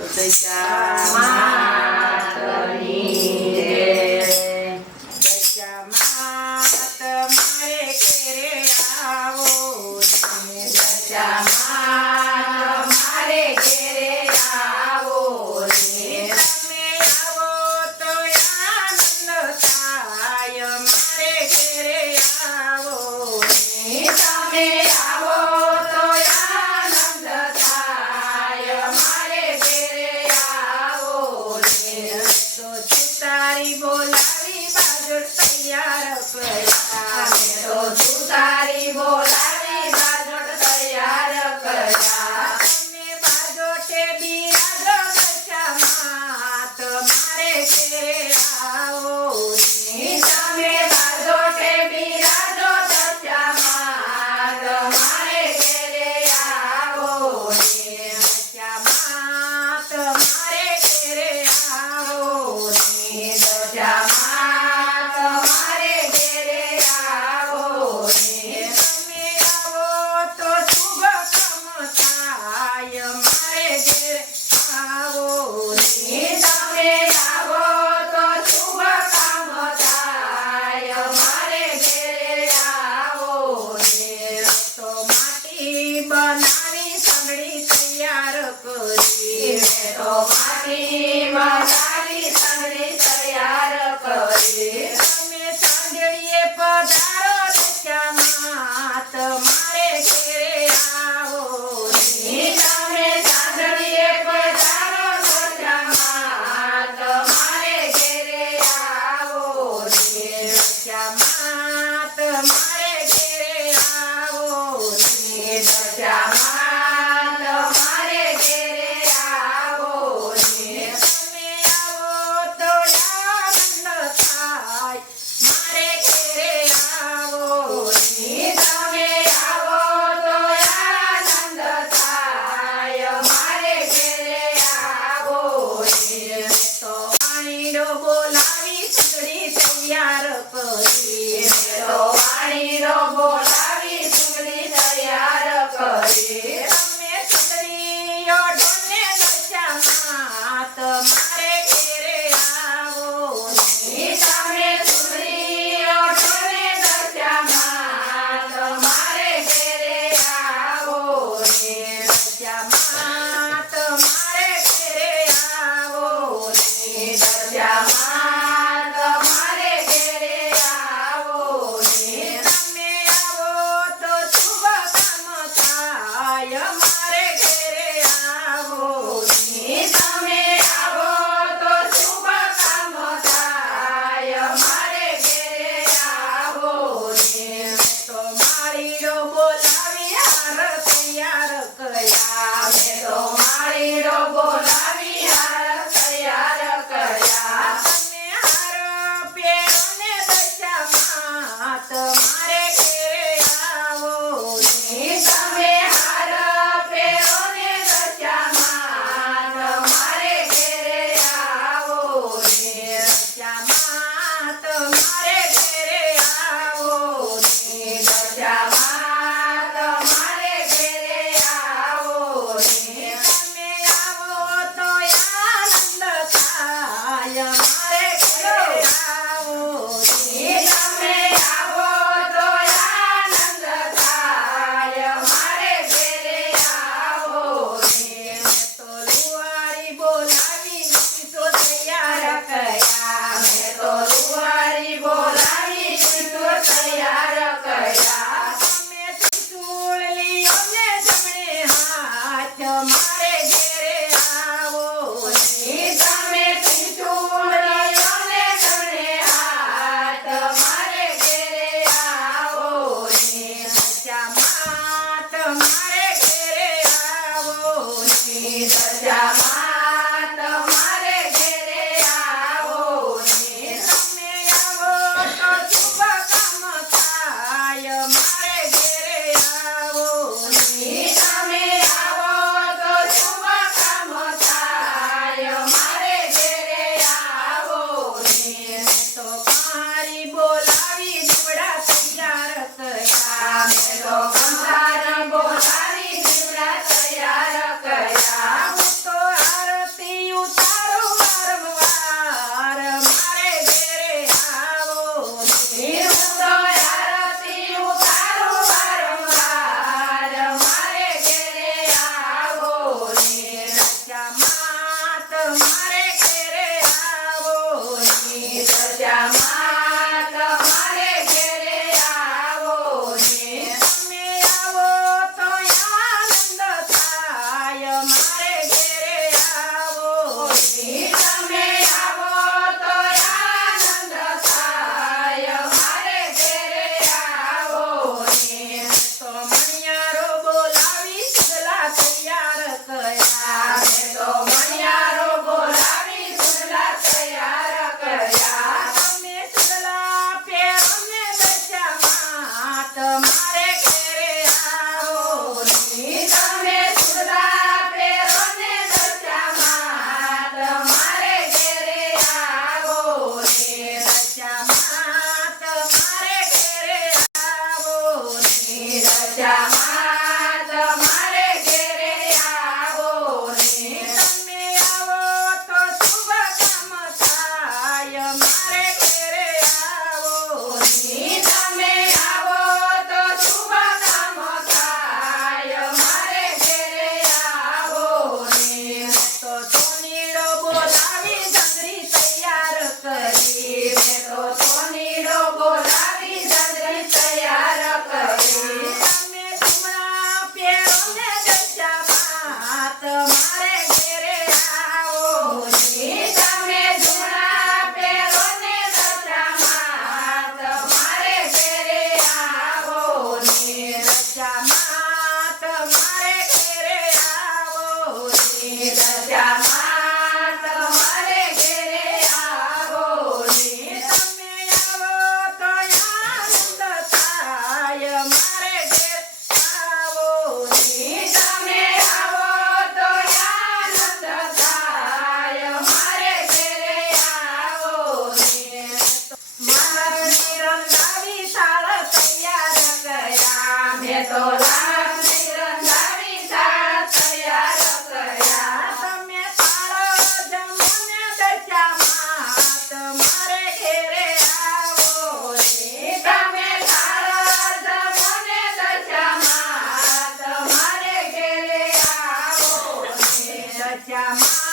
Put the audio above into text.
Puta Bible. Khichuri Tschüss. 家妈。